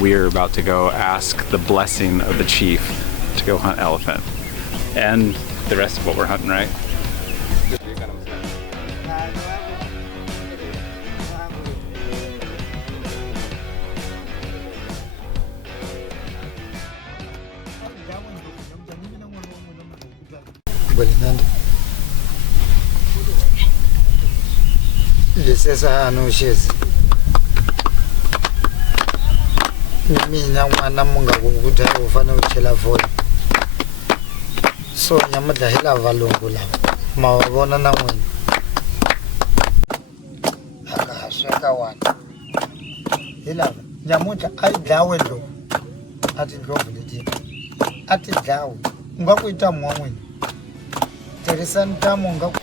We're about to go ask the blessing of the chief to go hunt elephant. And the rest of what we're hunting, right? This is a no shiz. Mina wana munga kukuta ufana uchela foi. So nyamada hela valungu la. Mawabona na mwini. Haka hasweka wana. Hela nyamuta dawe lo. Ati ndlovu liti. Ati dawe. Ngakuita mwamwini. Teresan tamu ngaku.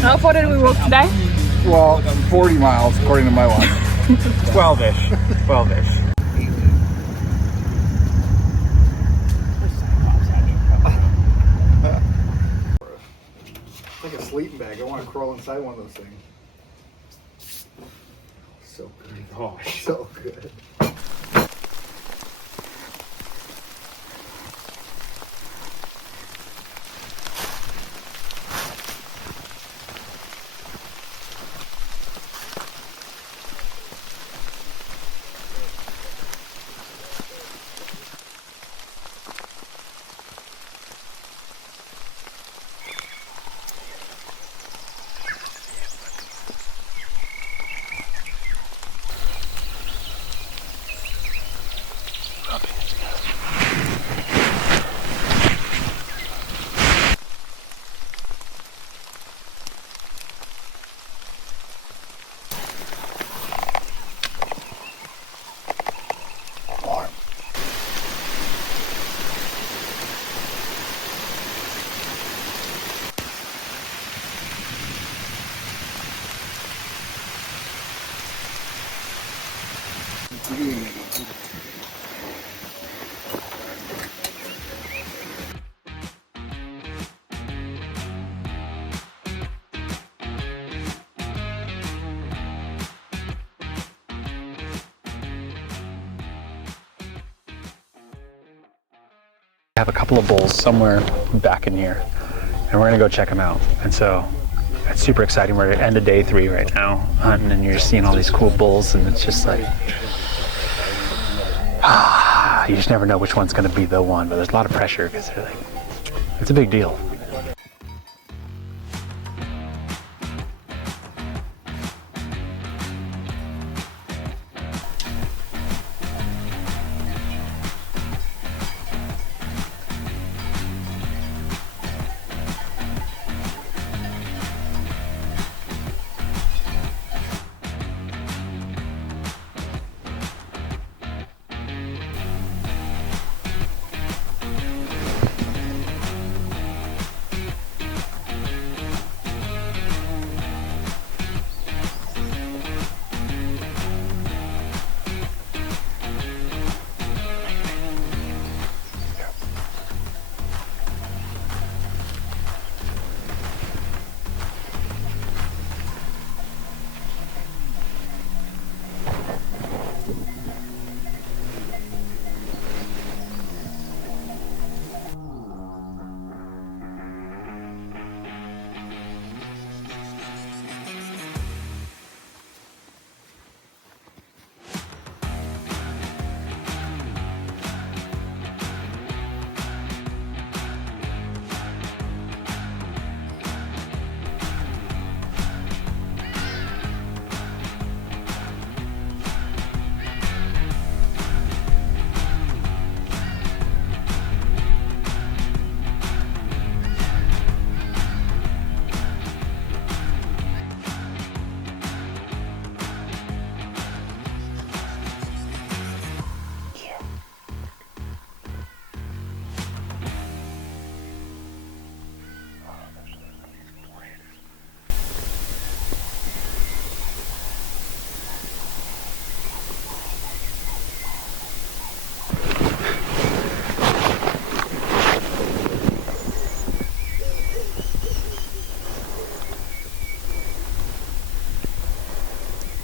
How far did we walk today? Well, 40 miles according to my watch. 12-ish. 12-ish. It's like a sleeping bag. I want to crawl inside one of those things. So good. Oh. So good. I have a couple of bulls somewhere back in here, and we're gonna go check them out. And so it's super exciting. We're at the end of day 3 right now, hunting, and you're seeing all these cool bulls, and it's just like, you just never know which one's gonna be the one. But there's a lot of pressure because they're like, it's a big deal.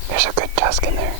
There's a good tusk in there.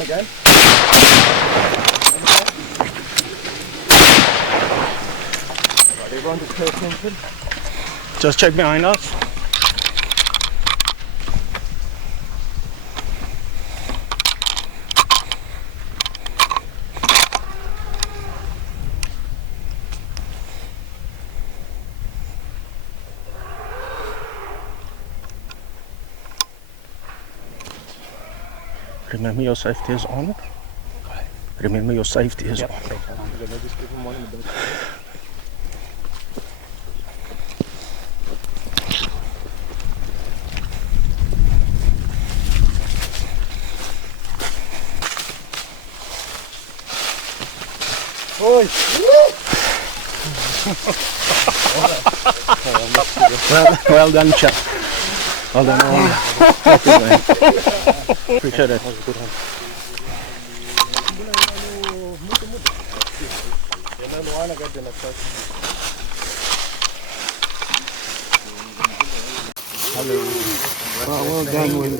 Come again? Everyone just pay attention. Just check behind us. Remember your safety is on. Remember your safety is on. Oi! Well done, chap. Well done. Thank you, man. Appreciate it. Well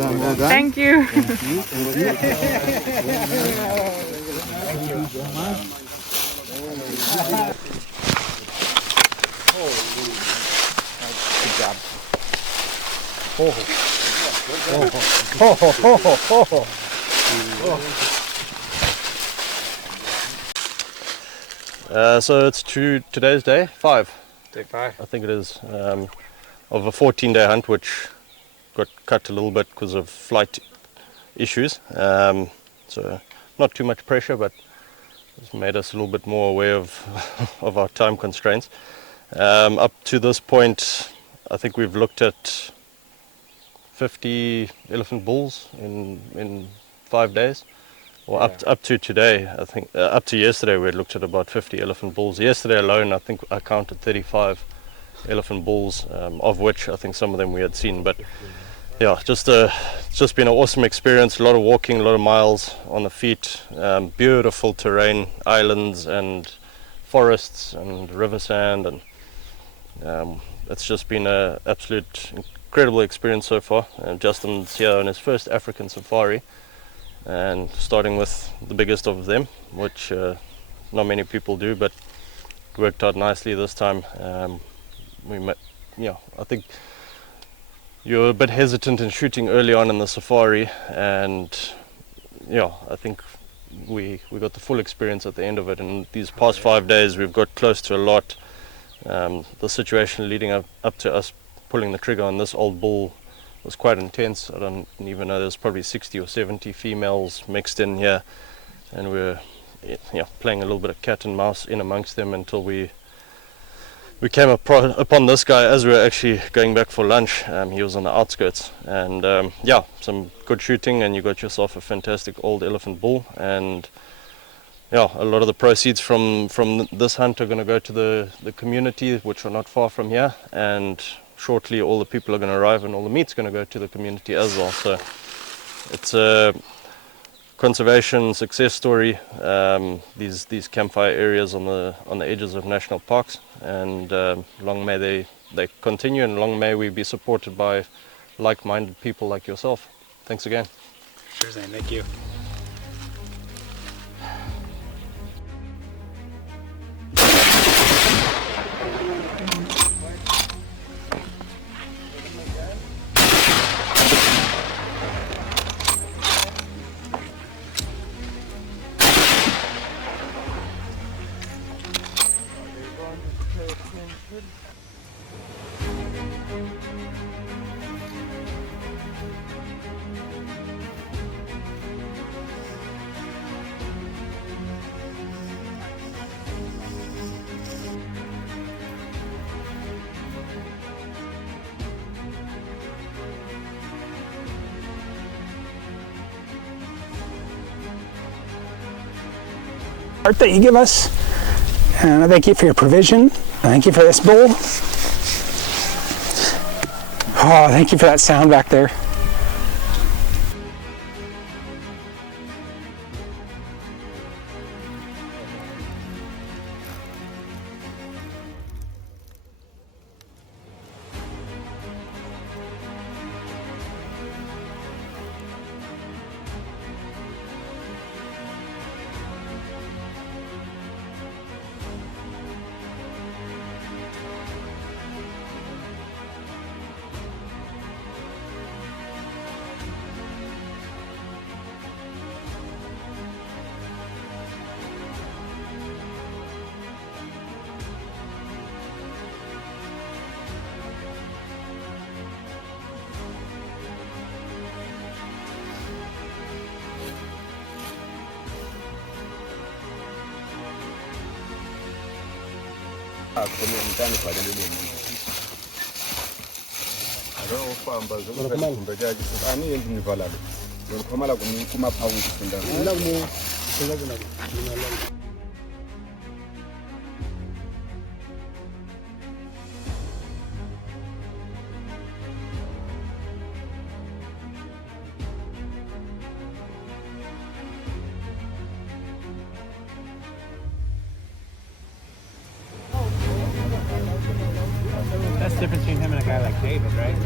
done. Thank you. So it's today's day 5. Day 5. I think it is, of a 14-day hunt, which got cut a little bit because of flight issues. So not too much pressure, but it's made us a little bit more aware of of our time constraints. Up to this point, I think we've looked at 50 elephant bulls in 5 days. Well, up to today, I think, up to yesterday, we had looked at about 50 elephant bulls. Yesterday alone, I think I counted 35 elephant bulls, of which I think some of them we had seen. But yeah, it's just been an awesome experience. A lot of walking, a lot of miles on the feet, beautiful terrain, islands and forests and river sand, and it's just been an absolute incredible experience so far. Justin's here on his first African safari, and starting with the biggest of them, which not many people do, but it worked out nicely this time. I think you were a bit hesitant in shooting early on in the safari, and I think we got the full experience at the end of it. And these past 5 days, we've got close to a lot. The situation leading up to us pulling the trigger on this old bull was quite intense. I don't even know, there's probably 60 or 70 females mixed in here, and we're playing a little bit of cat and mouse in amongst them until we came upon this guy as we were actually going back for lunch. He was on the outskirts, and some good shooting, and you got yourself a fantastic old elephant bull. And a lot of the proceeds from this hunt are going to go to the community, which are not far from here, and shortly all the people are going to arrive, and all the meat's going to go to the community as well. So it's a conservation success story. These campfire areas on the edges of national parks, and long may they continue, and long may we be supported by like-minded people like yourself. Thanks again. Sure, Zane. Thank you. Art that you give us, and I thank you for your provision. I thank you for this bull. Oh, thank you for that sound back there. That's the difference between him and a guy like David, right?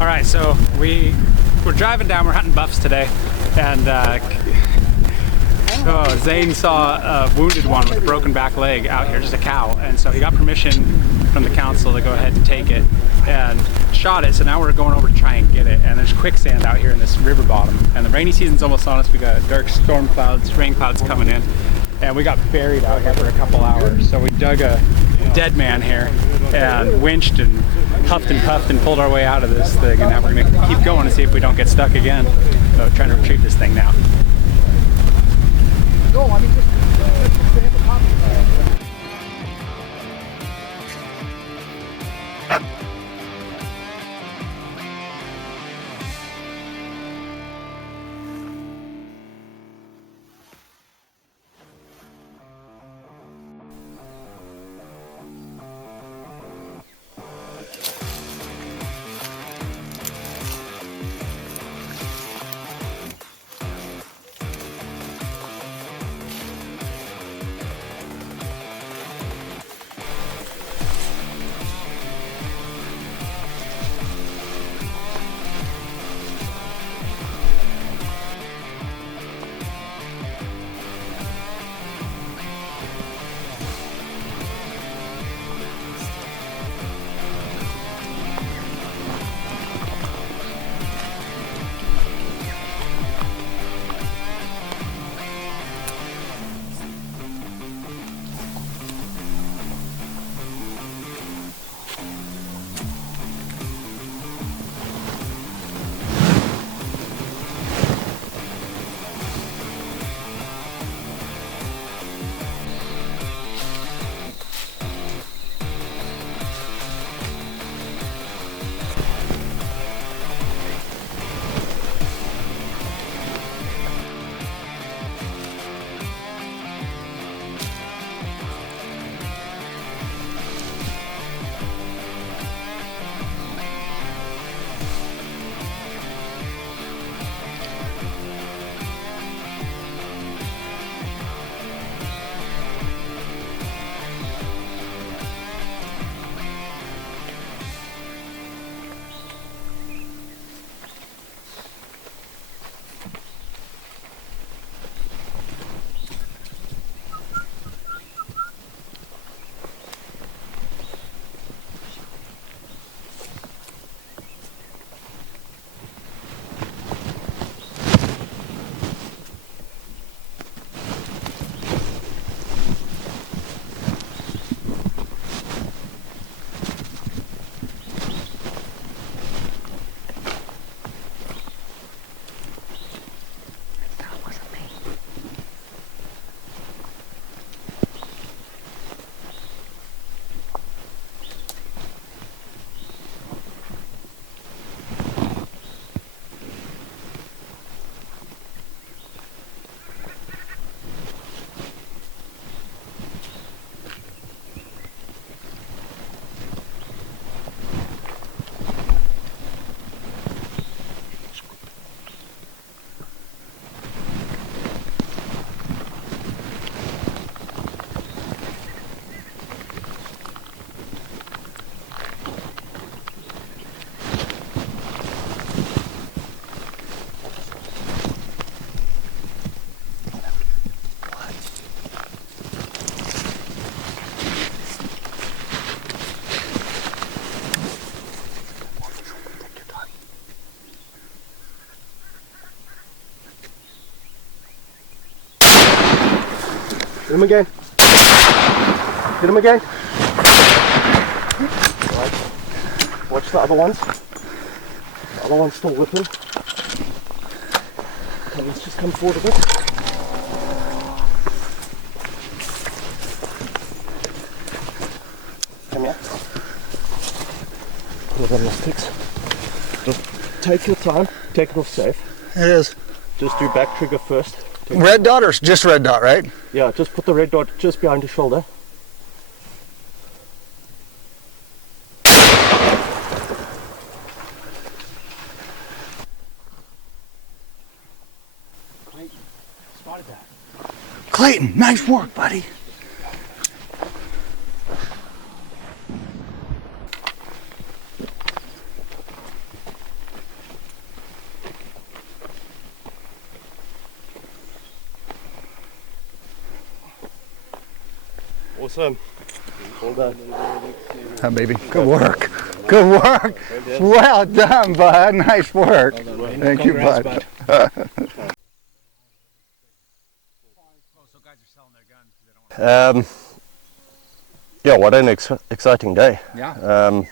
All right, so we're driving down. We're hunting buffs today, and Zane saw a wounded one with a broken back leg out here, just a cow, and so he got permission from the council to go ahead and take it and shot it. So now we're going over to try and get it, and there's quicksand out here in this river bottom, and the rainy season's almost on us. We got dark storm clouds, rain clouds coming in, and we got buried out here for a couple hours. So we dug a dead man here and winched and huffed and puffed and pulled our way out of this thing, and now we're gonna keep going to see if we don't get stuck again. So trying to retrieve this thing now. Hit him again. Hit him again. Right. Watch the other ones. The other one's still with him. Okay, let's just come forward a bit. Come here. Put it on the sticks. Just take your time. Take it off safe. It is. Just do back trigger first. Red dot or just red dot, right? Yeah, just put the red dot just behind your shoulder. Clayton, spotted that. Clayton, nice work, buddy. Awesome. Well done. Hi, baby. Good work. Good work. Well done, bud. Nice work. Thank you, bud. So guys are selling their guns. Yeah, what an exciting day. Yeah.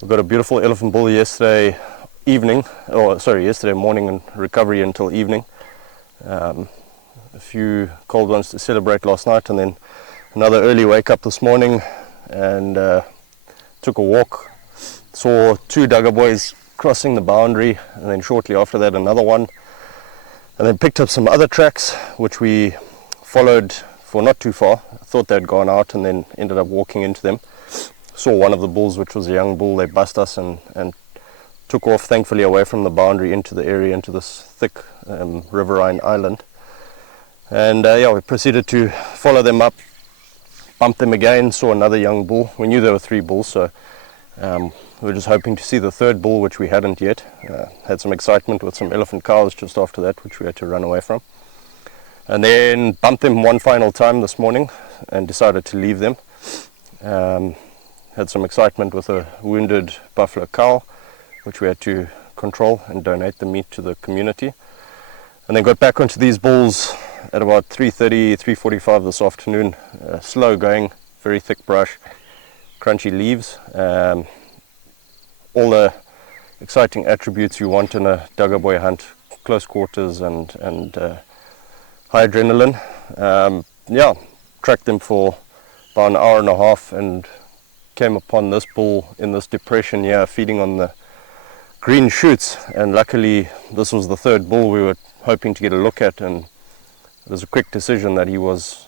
We got a beautiful elephant bull yesterday morning and recovery until evening. A few cold ones to celebrate last night, and then another early wake up this morning, and took a walk. Saw 2 Duggar boys crossing the boundary, and then shortly after that another one, and then picked up some other tracks which we followed for not too far. I thought they'd gone out and then ended up walking into them. Saw one of the bulls, which was a young bull. They bust us and took off, thankfully, away from the boundary into the area, into this thick riverine island. And we proceeded to follow them up, bumped them again, saw another young bull. We knew there were 3 bulls, so we were just hoping to see the 3rd bull, which we hadn't yet. Had some excitement with some elephant cows just after that, which we had to run away from. And then bumped them one final time this morning and decided to leave them. Had some excitement with a wounded buffalo cow, which we had to control and donate the meat to the community. And then got back onto these bulls at about 3:30, 3:45 this afternoon. Slow going, very thick brush, crunchy leaves. All the exciting attributes you want in a Duggar boy hunt: close quarters and high adrenaline. Tracked them for about an hour and a half and came upon this bull in this depression here feeding on the green shoots, and luckily this was the 3rd bull we were hoping to get a look at, and it was a quick decision that he was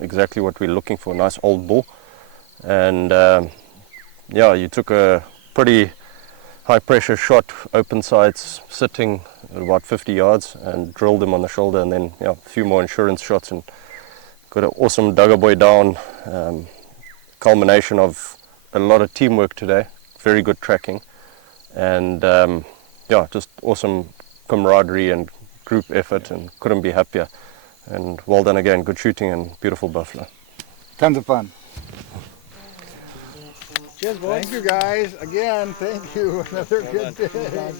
exactly what we're looking for, a nice old bull. And you took a pretty high pressure shot, open sights, sitting at about 50 yards, and drilled him on the shoulder, and then a few more insurance shots, and got an awesome Duggar boy down. Culmination of a lot of teamwork today, very good tracking, and just awesome camaraderie and group effort, and couldn't be happier. And well done again, good shooting and beautiful buffalo. Tons of fun. Cheers, boys. Thank you, guys. Again, thank you. Another good day.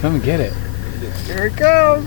Come and get it. Here it goes.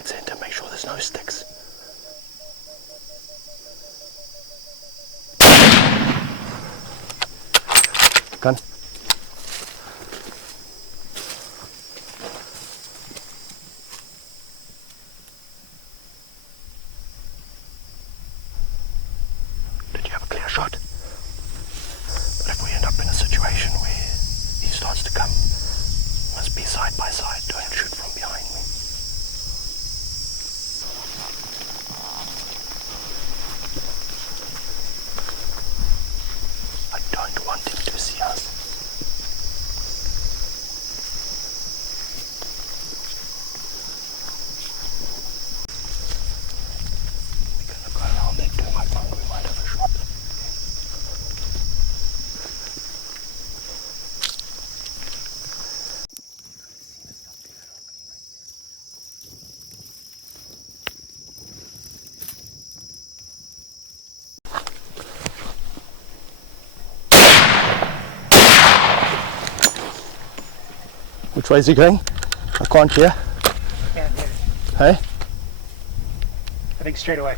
dead center, make sure there's no sticks. Gun. Did you have a clear shot? But if we end up in a situation where he starts to come, must be side by side, don't shoot from behind me. I don't want him to see us. We're gonna go around there too, my friend, we might have a shot. Which way is he going? I can't hear. Can't hear. Hey? I think straight away.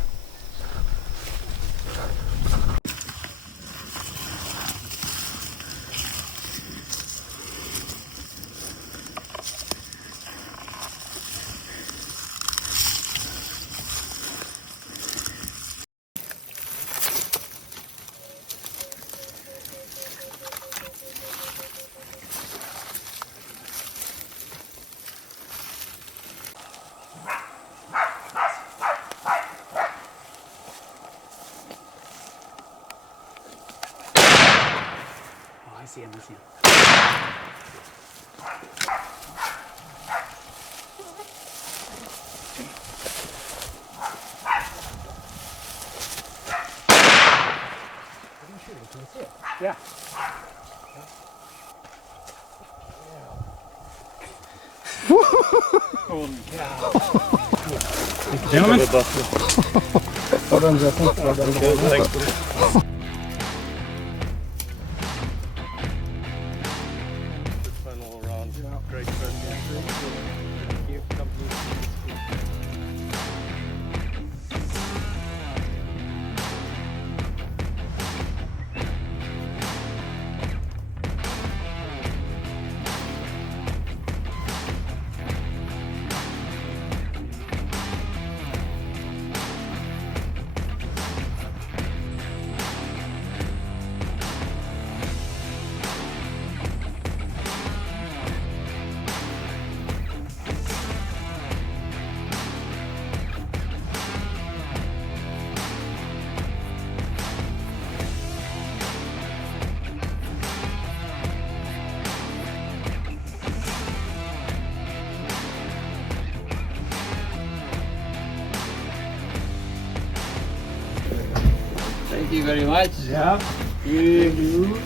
I see him, I see him. Yeah. Holy cow. Gentlemen? Thank you very much. Yeah. Thank you.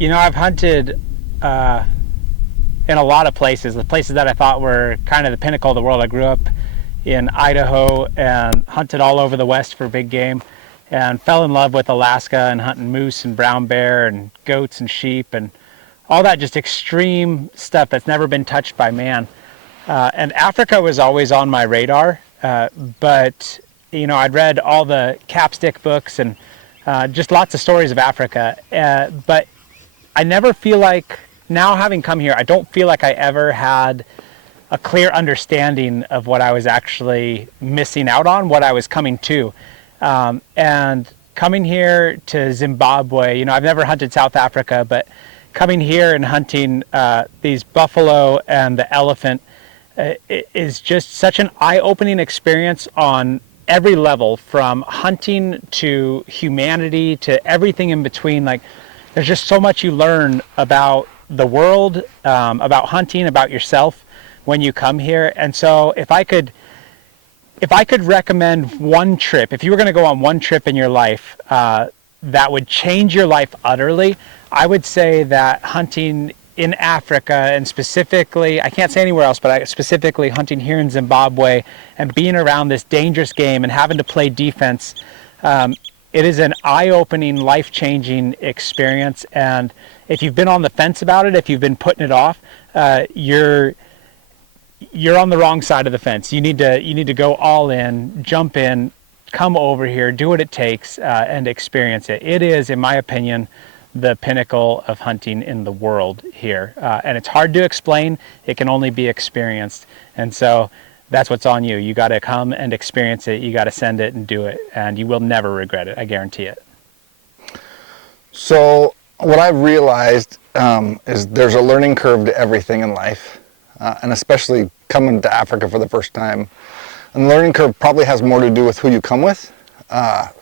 You know, I've hunted in a lot of places, the places that I thought were kind of the pinnacle of the world. I grew up in Idaho and hunted all over the West for big game, and fell in love with Alaska and hunting moose and brown bear and goats and sheep and all that just extreme stuff that's never been touched by man. And Africa was always on my radar, but you know, I'd read all the capstick books and just lots of stories of Africa, but I never feel like, now having come here, I don't feel like I ever had a clear understanding of what I was actually missing out on, what I was coming to. And coming here to Zimbabwe, you know, I've never hunted South Africa, but coming here and hunting these buffalo and the elephant is just such an eye-opening experience on every level, from hunting to humanity to everything in between. Like, there's just so much you learn about the world, about hunting, about yourself when you come here. And so if I could recommend one trip, if you were going to go on one trip in your life that would change your life utterly, I would say that hunting in Africa, and specifically, I can't say anywhere else, but specifically hunting here in Zimbabwe and being around this dangerous game and having to play defense, it is an eye-opening, life-changing experience. And if you've been on the fence about it, if you've been putting it off, you're on the wrong side of the fence. You need to go all in, jump in, come over here, do what it takes, and experience it. It is, in my opinion, the pinnacle of hunting in the world here. And it's hard to explain. It can only be experienced. And so that's what's on you. You got to come and experience it. You got to send it and do it. And you will never regret it. I guarantee it. So what I've realized is there's a learning curve to everything in life, and especially coming to Africa for the first time. And the learning curve probably has more to do with who you come with.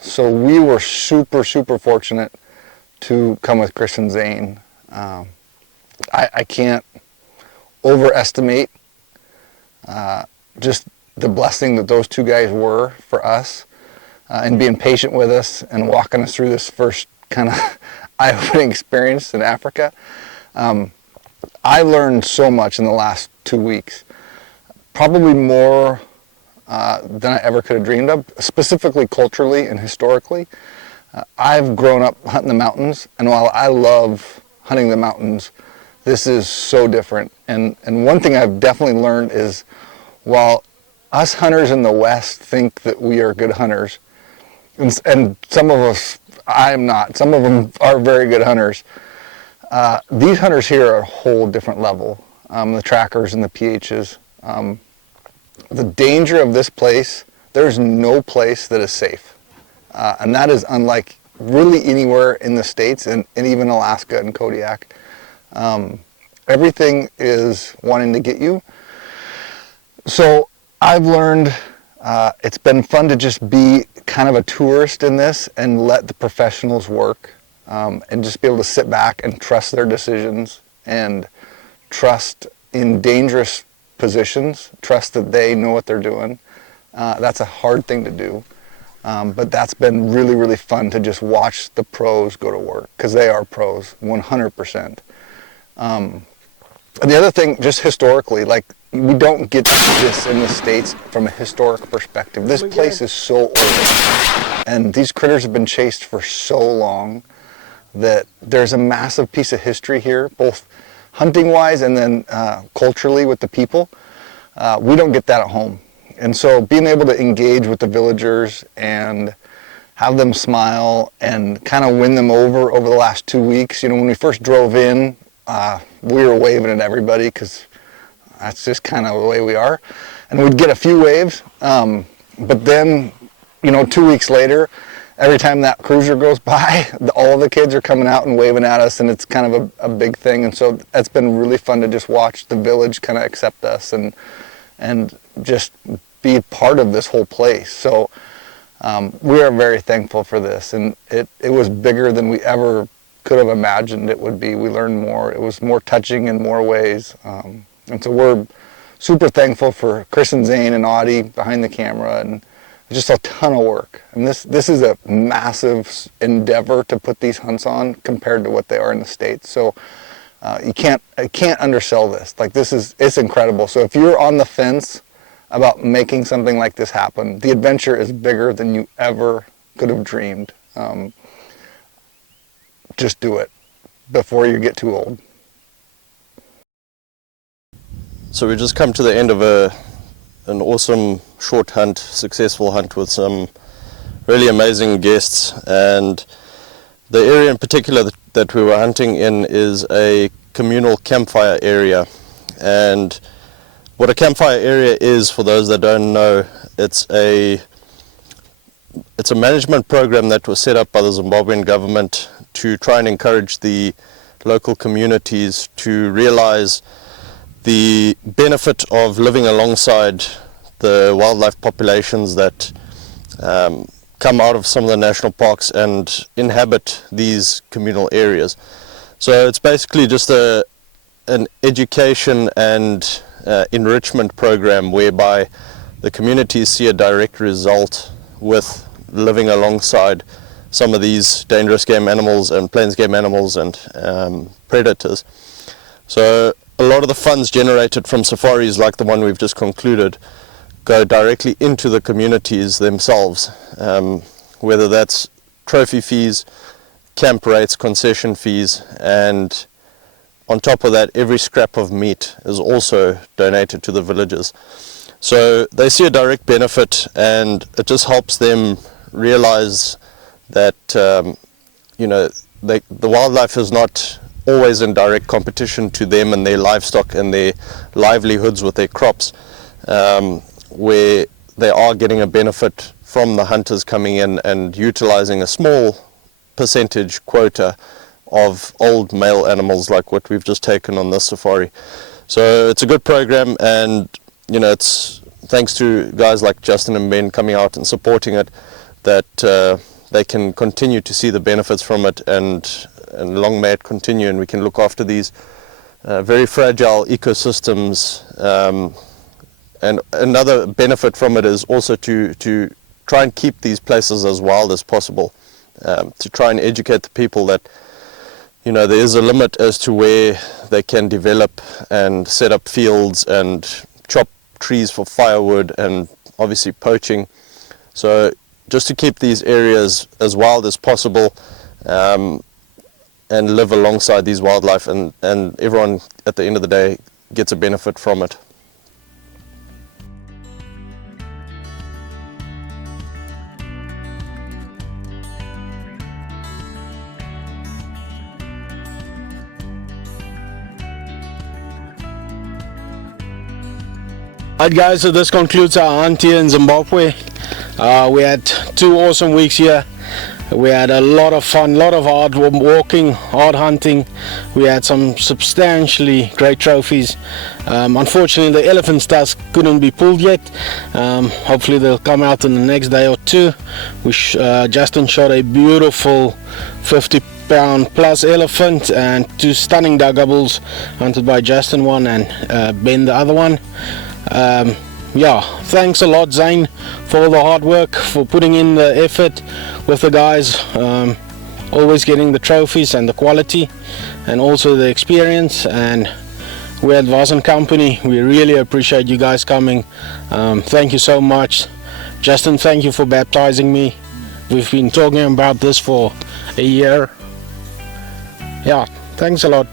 So we were super, super fortunate to come with Chris and Zane. I can't overestimate just the blessing that those two guys were for us, and being patient with us and walking us through this first kind of eye-opening experience in Africa. I learned so much in the last 2 weeks, probably more than I ever could have dreamed of, specifically culturally and historically. I've grown up hunting the mountains, and while I love hunting the mountains, this is so different. And one thing I've definitely learned is, while us hunters in the West think that we are good hunters, and some of us, I am not, some of them are very good hunters, these hunters here are a whole different level. The trackers and the PHs. The danger of this place, there's no place that is safe. And that is unlike really anywhere in the States, and even Alaska and Kodiak. Everything is wanting to get you. So I've learned it's been fun to just be kind of a tourist in this and let the professionals work, and just be able to sit back and trust their decisions, and trust in dangerous positions, trust that they know what they're doing. That's a hard thing to do. But that's been really, really fun to just watch the pros go to work, because they are pros, 100%. The other thing, just historically, like, we don't get this in the States from a historic perspective. This place is so old, and these critters have been chased for so long that there's a massive piece of history here, both hunting-wise and then culturally with the people. We don't get that at home. And so being able to engage with the villagers and have them smile and kind of win them over the last 2 weeks. You know, when we first drove in, we were waving at everybody, because that's just kind of the way we are. And we'd get a few waves, but then, you know, 2 weeks later, every time that cruiser goes by, all the kids are coming out and waving at us, and it's kind of a big thing. And so that's been really fun to just watch the village kind of accept us and just be part of this whole place. So we are very thankful for this, and it was bigger than we ever could have imagined it would be. We learned more. It was more touching in more ways, and so we're super thankful for Chris and Zane and Audie behind the camera, just a ton of work. And this is a massive endeavor to put these hunts on compared to what they are in the States. So I can't undersell this. Like, it's incredible. So if you're on the fence about making something like this happen, the adventure is bigger than you ever could have dreamed. Just do it before you get too old. So we just come to the end of an awesome short hunt, successful hunt with some really amazing guests, and the area in particular that we were hunting in is a communal campfire area. And what a campfire area is, for those that don't know, it's a management program that was set up by the Zimbabwean government to try and encourage the local communities to realize the benefit of living alongside the wildlife populations that come out of some of the national parks and inhabit these communal areas. So it's basically just an education and enrichment program whereby the communities see a direct result with living alongside some of these dangerous game animals and plains game animals and predators. So a lot of the funds generated from safaris like the one we've just concluded go directly into the communities themselves, whether that's trophy fees, camp rates, concession fees, and on top of that, every scrap of meat is also donated to the villages. So they see a direct benefit, and it just helps them realize that the wildlife is not always in direct competition to them and their livestock and their livelihoods with their crops, where they are getting a benefit from the hunters coming in and utilizing a small percentage quota of old male animals like what we've just taken on this safari. So it's a good program, and it's thanks to guys like Justin and Ben coming out and supporting it that they can continue to see the benefits from it, and long may it continue, and we can look after these very fragile ecosystems. And another benefit from it is also to try and keep these places as wild as possible, to try and educate the people that there is a limit as to where they can develop and set up fields and chop trees for firewood and obviously poaching. So just to keep these areas as wild as possible, and live alongside these wildlife, and everyone at the end of the day gets a benefit from it. Alright guys, so this concludes our hunt here in Zimbabwe. We had 2 awesome weeks here. We had a lot of fun, a lot of hard walking, hard hunting. We had some substantially great trophies. Unfortunately, the elephant's tusk couldn't be pulled yet. Hopefully they'll come out in the next day or 2. Justin shot a beautiful 50-pound plus elephant and 2 stunning duggables hunted by Justin, one and Ben the other one. Yeah, thanks a lot Zane for all the hard work, for putting in the effort with the guys, always getting the trophies and the quality and also the experience. And we at Vos Company, we really appreciate you guys coming. Thank you so much. Justin, thank you for baptizing me. We've been talking about this for a year. Yeah, thanks a lot.